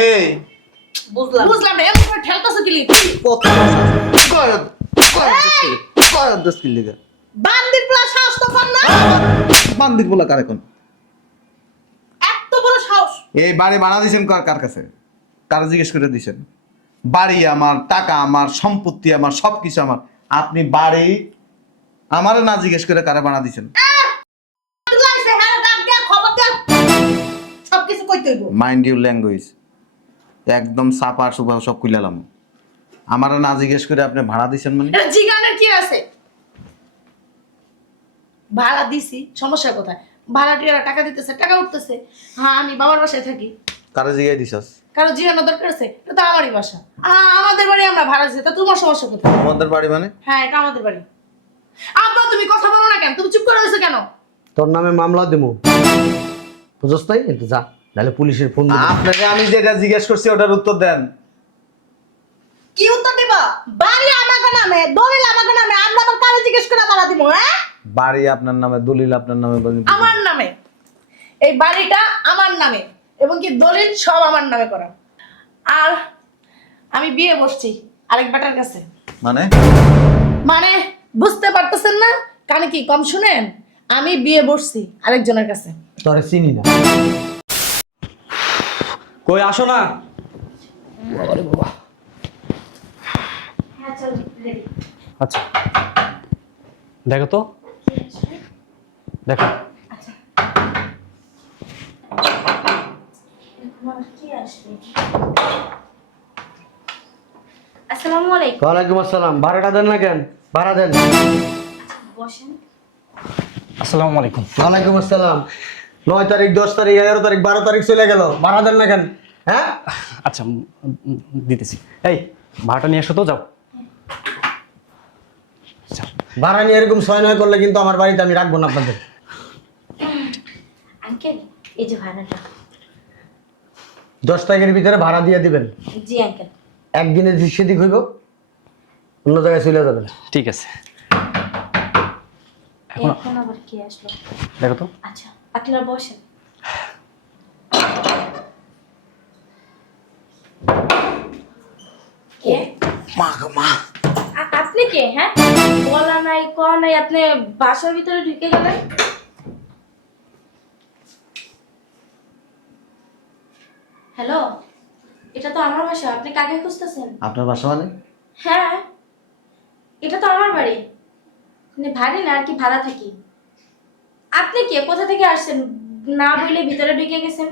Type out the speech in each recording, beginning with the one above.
এই বুঝলাম না এমন করে ঠেলতাছ কি লিখি কত কয় দশ কিলো বান্দির প্লাস সাহস তো কম না বান্দিক বলা কার এখন এত বড় সাহস এই বাড়ি ভাড়া দিয়েছেন কার কাছে কার জিজ্ঞেস করে দিয়েছেন বাড়ি আমার টাকা আমার সম্পত্তি আমার সবকিছু আমার আপনি বাড়ি আমারে না জিজ্ঞেস করে কারে ভাড়া দিয়েছেন লাইছে হ্যাঁ ডাক দে খবর দে সব কিছু কইতে হইব মাইন্ড ইউর ল্যাঙ্গুয়েজ একদম সাপা সুপা সব খুইলালাম আমারে না জিজ্ঞেস করে আপনি ভাড়া দিয়েছেন মানে এটা জিগানের কি আছে ভাড়া দিছি সমস্যা কোথায় ভাড়াটিয়ারা টাকা দিতেছে টাকা উঠতেছে হ্যাঁ আমি বাবার বাসায় থাকি কারে জিজ্ঞাই দিছস কারো জিগানোর দরকার আছে এটা তো আমারই বাসা আমাদের বাড়ি আমরা ভাড়া দিছি তা তোমার সমস্যা কোথায় আমাদের বাড়ি মানে হ্যাঁ এটা আমাদের বাড়ি আব্বা তুমি কথা বলো না কেন তুমি চুপ করে রয়েছো কেন তোর নামে মামলা দেবো বুঝছ তাই একটু যা নাহলে পুলিশের ফোন দিবো আপনাকে আমি যেটা জিজ্ঞেস করছি ওটার উত্তর দেন কি উত্তর দিবা বাড়ি আমাকে নামে দলিল আমাকে নামে আমরা আবার কারে জিজ্ঞেস করে ভাড়া দিব হ্যাঁ বাড়ি আপনার নামে দলিল আপনার নামে বলেন আমার নামে এই বাড়িটা আমার নামে এবং কি দলিল সব আমার নামে করা আর আমি বিয়ে বসছি আরেক বেটার কাছে মানে মানে বুঝতে পারতেছেন না কানে কি কম শুনেন আমি বিয়ে বসছি আরেকজনের কাছে তোরে চিনি না কই আসো না আচ্ছা দেখো তো দেখো আসসালামু আলাইকুম ওয়ালাইকুম আসসালাম ভাড়াটা দেন না কেন ভাড়া দেন বসেন আসসালামু আলাইকুম ওয়ালাইকুম আসসালাম 9 তারিখ 10 তারিখ 11 তারিখ 12 তারিখ চলে গেল ভাড়া দেন না কেন হ্যাঁ আচ্ছা দিতেছি এই ভাড়াটা নিয়ে এসো তো যাও ভাড়া নিয়ে এরকম 6-9 করলে কিন্তু আমার বাড়িতে আমি রাখবো না আপনাদের আঙ্কেল এই যে ভাড়াটা 10 তারিখের ভিতরে ভাড়া দিয়ে দিবেন জি আঙ্কেল একদিনে সেদিক হইব অন্য জায়গায় চলে যাবেন ঠিক আছে এখন এখন আবার কি আসলো দেখো তো আচ্ছা আপনারা বসেন কে মা গো মা আপনি কে হ্যাঁ বলা নাই কওয়া নাই আপনি বাসার ভিতরে ঢুকে গেলেন হ্যালো এটা তো আমার বাসা আপনি কাকে খুঁজতেছেন আপনার বাসা মানে হ্যাঁ এটা তো আমার বাড়ি মানে ভাড়ি না আর কি ভাড়া থাকি আপনি কে কোথা থেকে আসছেন না বলে ভিতরে ঢুকে গেছেন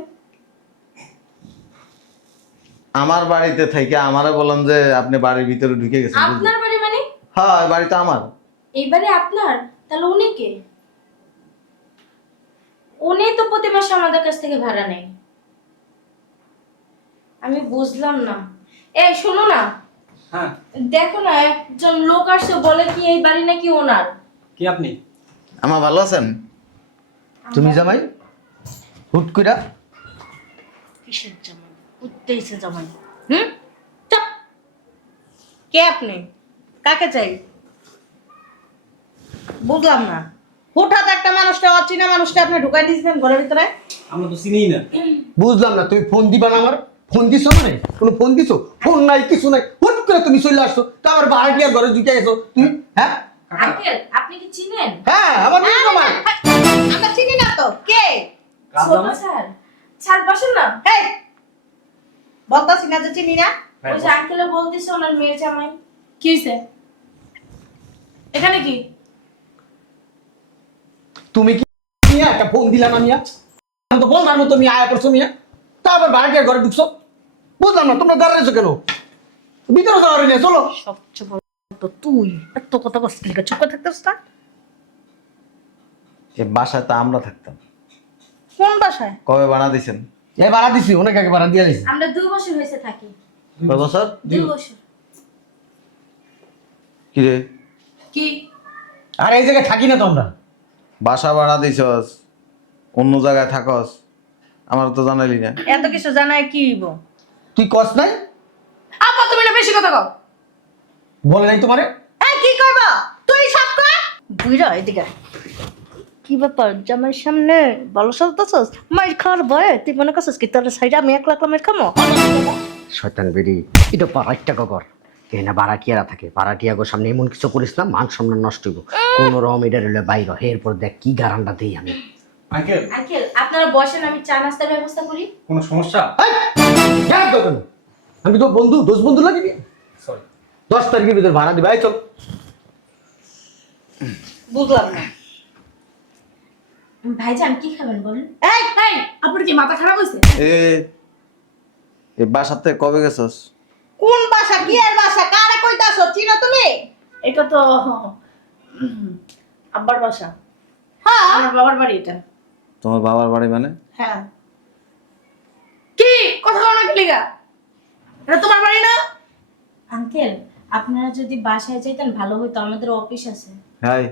আমার বাড়িতে থেকে আমারে বললাম যে আপনি বাড়ির ভিতরে ঢুকে গেছেন বুঝলি? আপনার বাড়ি মানে হ্যাঁ এই বাড়িটা আমার এই বাড়ি আপনার তাহলে উনি কে উনি তো প্রতি মাসে আমাদের কাছ থেকে ভাড়া নেয় আমি বুঝলাম না এই শোনো না হ্যাঁ দেখো না একজন লোক আসছে বলে কি এই বাড়ি নাকি ওনার কি আপনি আমার ভালো আছেন তুমি জামাই হুট কইরা কিসের জামাই উঠতেইছে জামাই চাপ কে আপনি কাকে চাই বুঝলাম না হঠাৎ একটা মানুষটা অচেনা মানুষটা আপনি ঢুকাই দিয়েছেন ঘরের ভিতরে আমরা তো চিনিই না বুঝলাম না তুমি ফোন দিবা না আমার ফোন দিছো মানে কোনো ফোন দিছো ফোন নাই কিছু নাই হুট করে তুমি চলে আসছো তা আমার ভাড়াটিয়ার ঘরে ঢুকে গেছো তুমি হ্যাঁ আঙ্কেল আপনি কি চিনেন হ্যাঁ আমার মেয়ে জামাই আমরা চিনি না তো কে ছোট স্যার স্যার বসেন না এই বলতাছি না যে চিনি না ওই যে আঙ্কেলে বলতেছে ওনার মেয়ের জামাই কি হইছে এখানে কি তুমি কি মিয়া একটা ফোন দিলাম আমি আমি তো বললাম না তুমি আয়া করছো মিয়া তা আবার ভাড়াটিয়ার ঘরে ঢুকছো বুঝলাম না তোমরা দাঁড়িয়েছো কেন ভিতরে যাওয়ার নেই চলো সবচেয়ে বড় তো তুই এত কথা বলছিস চুপ করে থাকতেছ না এই বাসায় তা আমরা থাকতাম কোন বাসায় কবে ভাড়া দিয়েছেন এ ভাড়া দিছি অনেক আগে ভাড়া দিয়ে দিছি আমরা 2 বছর হয়েছে থাকি কয় বছর 2 বছর কি রে কি আর এই জায়গায় থাকি না তোমরা বাসা ভাড়া দিছস অন্য জায়গায় থাকস আমার তো জানাইলি না এত কিছু জানায় কি হইব তুই কস নাই আপা তুমি না বেশি কথা কও বলে নাই তোমারে এই কি করব তুই সব কর বুইড়া এদিকে কি ব্যাপার জামাইয়ের সামনে ভালো চলতেছস? মাইর খাওয়ার ভয়ে তুই মনে করছিস কি তোর সাইডে আমি একলা একলা মাইর খামো? শয়তান বেরি এটা পাড়ার টাকা কর এই না ভাড়াটিয়ারা থাকে ভাড়াটিয়াগো সামনে এমন কিছু করিস না মান সম্মান নষ্ট হইব কোন রকম এটা রইলে বাইর এরপর দেখ কি গারান্ডা দেই আমি আঙ্কেল আঙ্কেল আপনারা বসেন, আমি চা নাস্তার ব্যবস্থা করি। কোনো সমস্যা? আমি তো বন্ধু দোষ বন্ধু লাগি সরি। 10 তারিখের ভিতরে ভাড়া দিবে চল বুঝলাম না। ভাইজান কি খাবেন বলেন? এই এই আপনার কি মাথা খারাপ হইছে? এই বাসাতে কবে গেছস? কোন বাসা কি এর বাসা কারে কইতাছো চিনো তুমি? এটা তো আব্বার বাসা। হ্যাঁ আমার বাবার বাড়ি এটা। তোমার বাবার বাড়ি মানে? হ্যাঁ কি কথা বলো না কি লিগা? এটা তোমার বাড়ি না? আঙ্কেল আপনারা যদি বাসায় যাইতেন ভালো হতো, আমাদের অফিস আছে। হাই,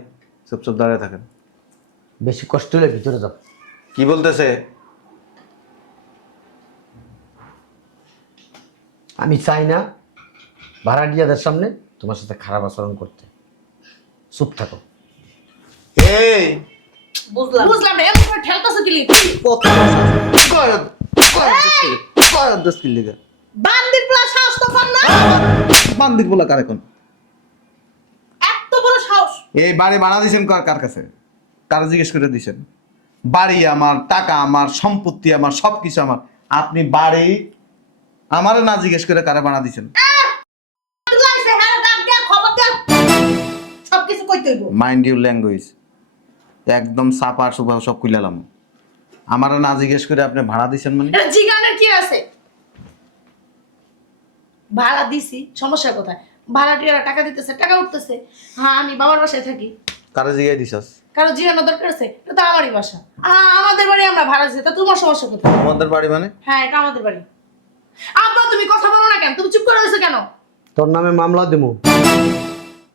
চুপচাপ দাঁড়িয়ে থাকেন। বেশি কষ্ট হলে ভিতরে যাও কি বলতেছে? আমি চাই না ভাড়াটিয়াদের সামনে তোমার সাথে খারাপ আচরণ করতে চুপ থাকো এই বুঝলাম না এমন করে ঠেলতাছো কি লিগা? বান্দির প্লাস সাহস তো পান না? বান্দিক বলা কার এখন? এত বড় সাহস! এই বাড়ি ভাড়া দিয়েছেন কার কাছে? কার জিজ্ঞেস করে দিয়েছেন? বাড়ি আমার, টাকা আমার, সম্পত্তি আমার, সবকিছু আমার। আপনি বাড়ি আমারে না জিজ্ঞেস করে কারে ভাড়া দিয়েছেন? লাইছে হ্যাঁ ডাক দিয়া খবর দাও। সবকিছু কইতে হইব। Mind your language. একদম সাপা সুপা সব খুইলালাম। আমারে না জিজ্ঞেস করে আপনি ভাড়া দিয়েছেন মানে? এটা জিগানের কি আছে? ভাড়া দিছি, সমস্যা কোথায়? ভাড়াটিয়ারা টাকা দিতেছে, টাকা উঠতেছে। হ্যাঁ আমি বাবার বাসায় থাকি। কারে জিগাই দিছস? কারো জিগানোর দরকার আছে? এটা তো আমারই বাসা। আমাদের বাড়ি আমরা ভাড়া দিছি, তা তোমার সমস্যা কোথায়? আমাদের বাড়ি মানে? হ্যাঁ এটা আমাদের বাড়ি। আব্বা তুমি কথা বলো না কেন? তুমি চুপ করে রইছো কেন? তোর নামে মামলা দেবো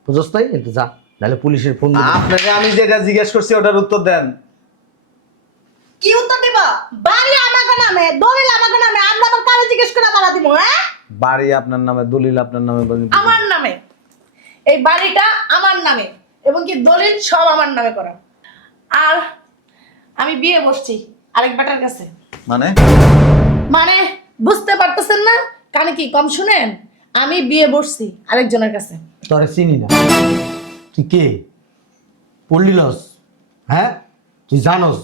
বুঝছ তাই কিন্তু যা নাহলে পুলিশের ফোন দেবো আপনাকে আমি যেটা জিজ্ঞেস করছি ওটার উত্তর দেন। কি উত্তর দিব? বাড়ি আমাকে নামে, দলিল আমাকে নামে, আমরা আবার কারে জিজ্ঞেস করে ভাড়া দিব হ্যাঁ? বাড়ি আপনার নামে, দলিল আপনার নামে। আমার নামে। এই বাড়িটা আমার নামে এবং কি দলিল সব আমার নামে করা। আর আমি বিয়ে বসছি আরেক বেটার কাছে। মানে? মানে বুঝতে পারতেছেন না? কানে কি কম শুনেন? আমি বিয়ে বসছি আরেকজনের কাছে। তোরে চিনি না তুই কে পড়লি লস হ্যাঁ তুই জানোস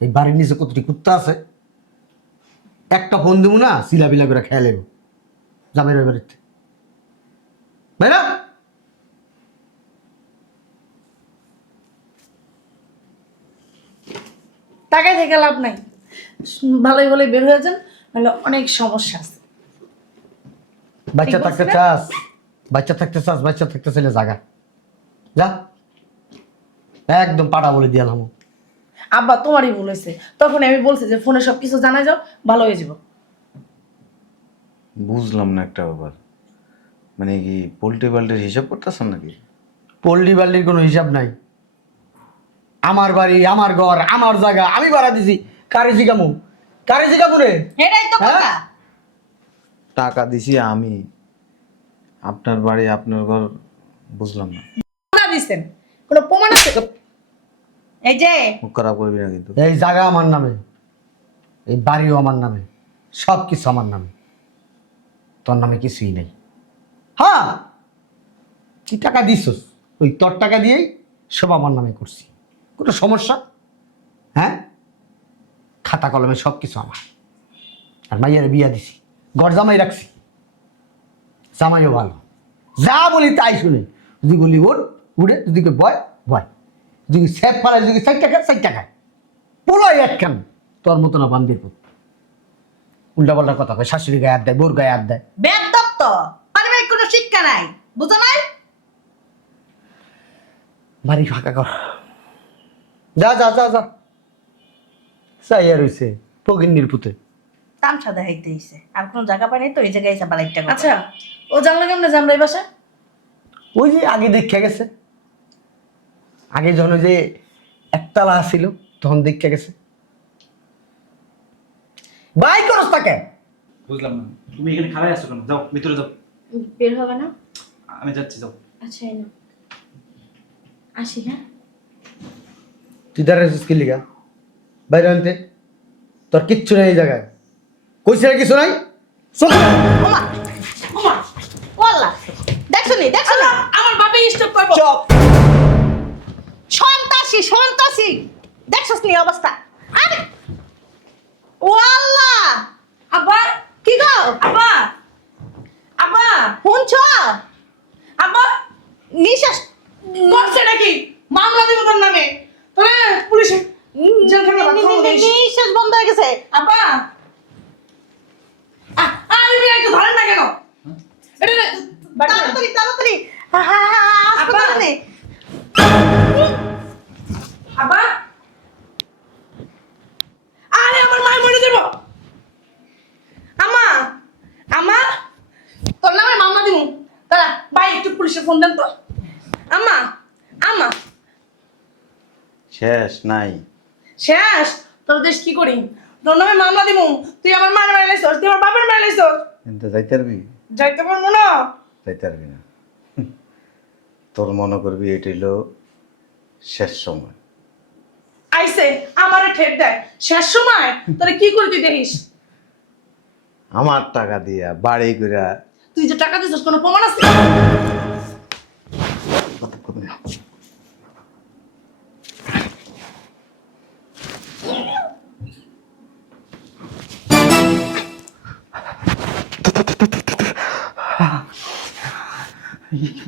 এই বাড়ির নিচে কতটি কুত্তা আছে একটা ফোন দেবো না সিলাবিলা করে খেয়ে লেব যাবে ওই বাড়িতে ভাই না টাকায় থেকে লাভ নাই, ভালোই ভালোই বের হয়ে যান, নাহলে অনেক সমস্যা আছে। বাচ্চা ঠিক থাকতে বলছি না? চাস বাচ্চা থাকতে চাস বাচ্চা থাকতে চাইলে জাগা যা একদম পাড়া বলে দিয়ালাম আব্বা তোমারই ভুল হয়েছে, তখন আমি বলছি যে ফোনে সবকিছু জানা যাও, ভালো হয়ে যাবো। বুঝলাম না একটা ব্যাপার। মানে কি পোল্ট্রি পাল্টির হিসাব করতেছেন নাকি? পল্লী বাল্লির কোনো হিসাব নাই আমার বাড়ি আমার ঘর আমার জায়গা আমি ভাড়া দিছি কারে জিগামু রে এটাই তো কথা। হ্যাঁ? টাকা দিছি আমি, আপনার বাড়ি আপনার ঘর, বুঝলাম না। না দিছেন কোনো প্রমাণ আছে? এই যে মুখ খারাপ করবি না কিন্তু। এই জায়গা আমার নামে এই বাড়িও আমার নামে সব কিছু আমার নামে তোর নামে কিছুই নেই হ্যাঁ তুই টাকা দিছস ওই তোর টাকা দিয়েই সব আমার নামে করছি কোনো সমস্যা হ্যাঁ খাতা কলমে সব কিছু আমার আর মাইয়ারে বিয়া দিছি ঘর জামাই রাখছি জামাইও ভালো যা বলি তাই শুনে যদি বলি ওর উড়ে যদি বয় বয় যদি স্যাপ ফালাই যদি 60 টাকা পোলাই একখান তোর মতো না বান্দির পুত উল্টা পাল্টা কথা কয় শাশুড়ি গায়ে হাত দেয় বোর গায়ে হাত দেয় বেদব তো, পারিবারিক কোনো শিক্ষা নাই, বুঝো নাই? বাড়ি ফাঁকা কর যা যা যা যা চাইয়া রইছে পগিন্নির পুতে তামসা দেখাইতে হইছে আর কোনো জায়গা পাই নাই তো এই জায়গায় এসে বালাইটা করছে। আচ্ছা ও জানলো কেমনে যে আমরা এই বাসায়? ওই যে আগে দেখে গেছে আগে যখন ওই যে একতলা আসিল তখন দেখে গেছে বাই করস তাকে বুঝলাম না, তুমি এখানে খারাপ আছো কেন? যাও ভিতরে যাও। বের হবে না? আমি যাচ্ছি, যাও। আচ্ছা এই নাও। আসি হ্যাঁ। তুই দাঁড়াইছিস কি লিগা? বাইরে আনতে তোর কিচ্ছু নেই এই জায়গায়। কইছে না কিছু নাই? চল। ওমা ওমা ওয়াল্লা দেখছো নি আমার বাপে স্টপ করবো চুপ। সন্তাসী দেখছস নি অবস্থা। আরে ওয়াল্লা আব্বা কি গো আব্বা আব্বা শুনছ আব্বা নিশ্বাস করছে নাকি মামলা দিব তোর নামে তোরে পুলিশে জেলখানা নিশ্বাস বন্ধ হয়ে গেছে আব্বা আরে বিয়ে একটু ধরেন না কেন এটা তাড়াতাড়ি তাড়াতাড়ি আব্বা আব্বা আরে আমার মায় মরে যাব আম্মা আম্মা তোর নামে মামলা দিব দাঁড়া ভাই একটু পুলিশে ফোন দেন তো আম্মা আম্মা শেষ নাই। শেষ তোর দেশ কি করি তোর নামে মামলা দিব তুই আমার মার মেরে লাইছস তুই আমার বাবার মেরে লাইছস কিন্তু যাইতে পারবি? যাইতে পারবো না যাইতে পারবি না। তোর মনে করবি এটা হলো শেষ সময়। আইসে আমারে ঠেট দেয় শেষ সময় তোরে কি করবি দেখিস আমার টাকা দিয়া বাড়ি কইরা তুই যে টাকা দিছিস কোনো প্রমাণ আছে কথা কবি না।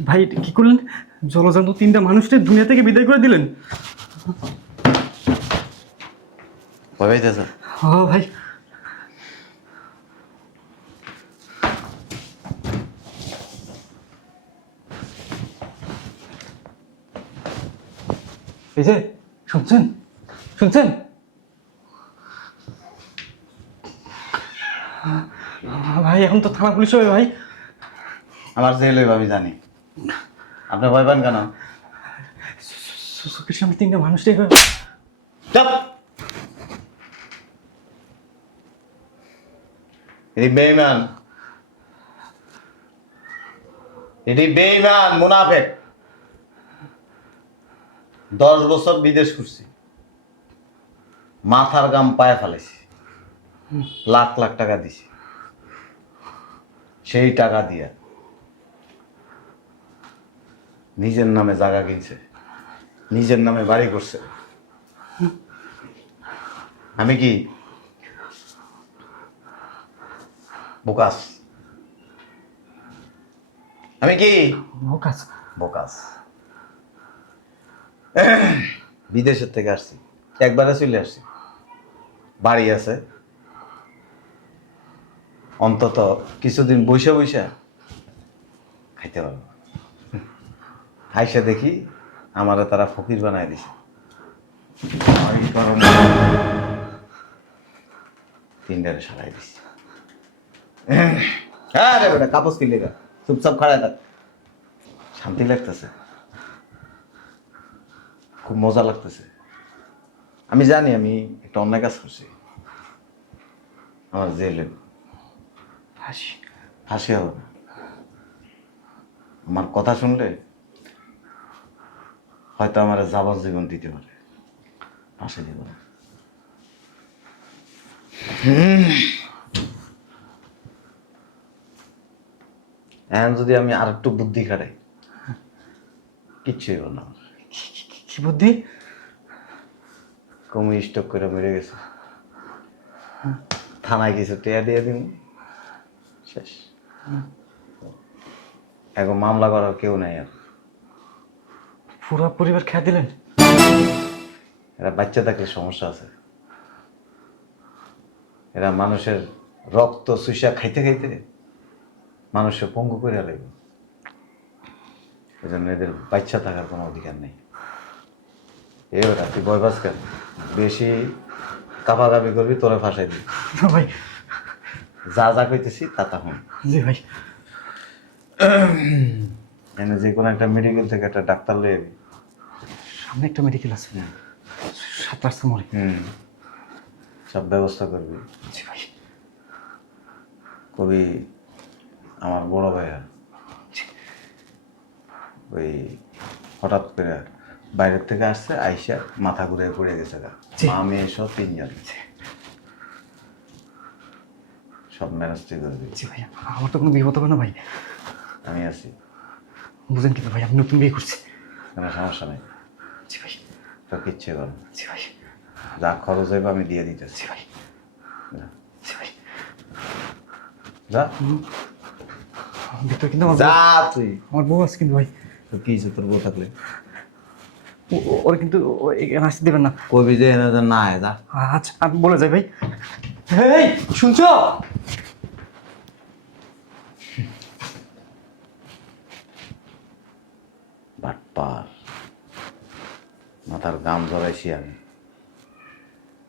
ভাই এটা কি করলেন? জলজান্ত 3টা মানুষকে দুনিয়া থেকে বিদায় করে দিলেন। ভয় পাইতেছ? ও ভাই এই যে শুনছেন শুনছেন ভাই এখন তো থানা পুলিশ হবে ভাই। আমার জেল হইব আমি জানি। আপনি ভয় পান কেন? চোখের সামনে 3টা মানুষটাই চুপ! এটি বেঈমান, এটি বেঈমান মুনাফেক। 10 বছর বিদেশ করছি, মাথার গাম পায়ে ফেলেছি, লাখ লাখ টাকা দিছি। সেই টাকা দিয়া নিজের নামে জায়গা কিনছে, নিজের নামে বাড়ি করছে। আমি কি বোকাস? আমি কি কাজ বোকাস? বিদেশের থেকে আসছি, একবারে চলে আসছি। বাড়ি আছে, অন্তত কিছুদিন বসে বসে খাইতে পারবো। আইসা দেখি আমারে তারা ফকির বানায় দিছে। আমি কারণে 3টারে সারাই দিছি। হ্যাঁ রে বেটা, কাপড় কিনলে গা, চুপচাপ খাড়ায় থাক। শান্তি লাগতেছে, খুব মজা লাগতেছে। আমি জানি আমি একটা অন্যায় কাজ করছি, আমার জেলে ফাঁসি ফাঁসি হবে না। আমার কথা শুনলে হয়তো আমার যাবজ্জীবন দিতে পারে, ফাঁসি দেব না। এখন যদি আমি আর একটু বুদ্ধি খাটাই, কিচ্ছু হইব না আমার। কি বুদ্ধি? কমে স্টক করে মেরে গেছে, থানায় কিছু টেয়া দিয়ে দিন, শেষ। এখন মামলা করার কেউ নাই আর। পুরো পরিবার খেয়ে দিলেন? এরা বাচ্চা থাকলে সমস্যা আছে, এরা মানুষের রক্ত চুষা খাইতে খাইতে মানুষের পঙ্গু করে লাগবে। এই জন্য এদের বাচ্চা থাকার কোনো অধিকার নেই। এবার তুই ভয় পাস কেন? বেশি কাপাকাপি করবি, তোরে ফাঁসাই দিবি। না ভাই, যা যা কইতেছি তা তা হন। জি ভাই। এনে যে কোনো একটা মেডিকেল থেকে একটা ডাক্তার লয়ে যাবি। সামনে একটা মেডিকেল আছে, 7 রাস্তা মোড়ে। সব ব্যবস্থা করবি। জি ভাই। কবি আমার বড় ভাইয়া ওই হঠাৎ করে বাইরের থেকে আসছে, আইসা মাথা ঘুরে পড়ে গেছে গা। জি। মা মেয়ে সব 3 জন। সব ম্যানেজ ঠিক করে দিচ্ছি। জি ভাই, আমার তো কোনো বিপদ হবে না ভাই। আমি আছি, বুঝেন কিন্তু ভাই, আমি নতুন বিয়ে করছি। কোনো সমস্যা নেই। জি ভাই। তো কিচ্ছে করো, জি ভাই। যা খরচ হইব আমি দিয়ে দিতেছি। জি ভাই। যা। জি ভাই। যা ভিতরে কিন্তু আমার যা তুই। আমার বউ আছে কিন্তু ভাই। তো কি হয়েছে তোর বউ থাকলে? ওরা কিন্তু এখানে আসতে দেবেন না। কবি যে এনে না আয়, যা। আচ্ছা, আমি বলে যাই ভাই। এই শুনছো? বাটপার, মাথার গাম জড়াইছি আমি,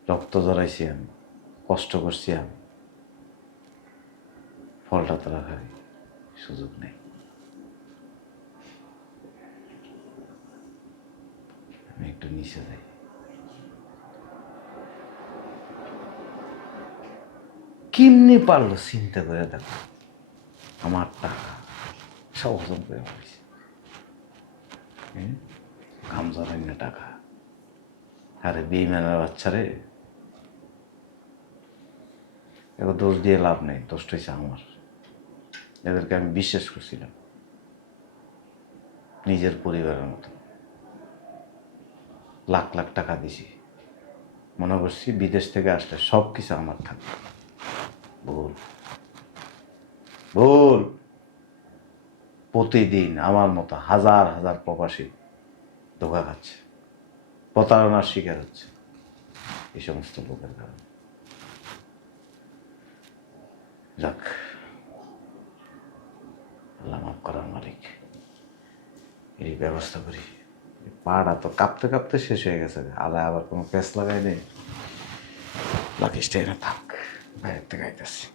রক্ত জড়াইছি আমি, কষ্ট করছি আমি, ফলটা তোরা খাবি, সুযোগ নেই। আমি একটু নিচে যাই। কেমনি পারলো চিন্তা করে দেখো, আমার টাকা সব হজম করে ফেলেছি। ঘাম জড়াই না টাকা। আরে বেইমানের বাচ্চারে এবার দোষ দিয়ে লাভ নেই, দোষটা হয়েছে আমার। এদেরকে আমি বিশ্বাস করছিলাম নিজের পরিবারের মতো, লাখ লাখ টাকা দিছি, মনে করছি বিদেশ থেকে আসলে সব কিছু আমার থাকবে। ভুল, ভুল। প্রতিদিন আমার মতো হাজার হাজার প্রবাসী ধোঁকা খাচ্ছে, প্রতারণার শিকার হচ্ছে এই সমস্ত লোকের কারণে। যাক, আল্লাহ মাফ করার মালিক, এই ব্যবস্থা করি। পাড়া তো কাঁপতে কাঁপতে শেষ হয়ে গেছে, আলায় আবার কোনো প্যাঁচ লাগাই নেই। লাকিসটা এনে থাক, বাইরের থেকে আইতেছি।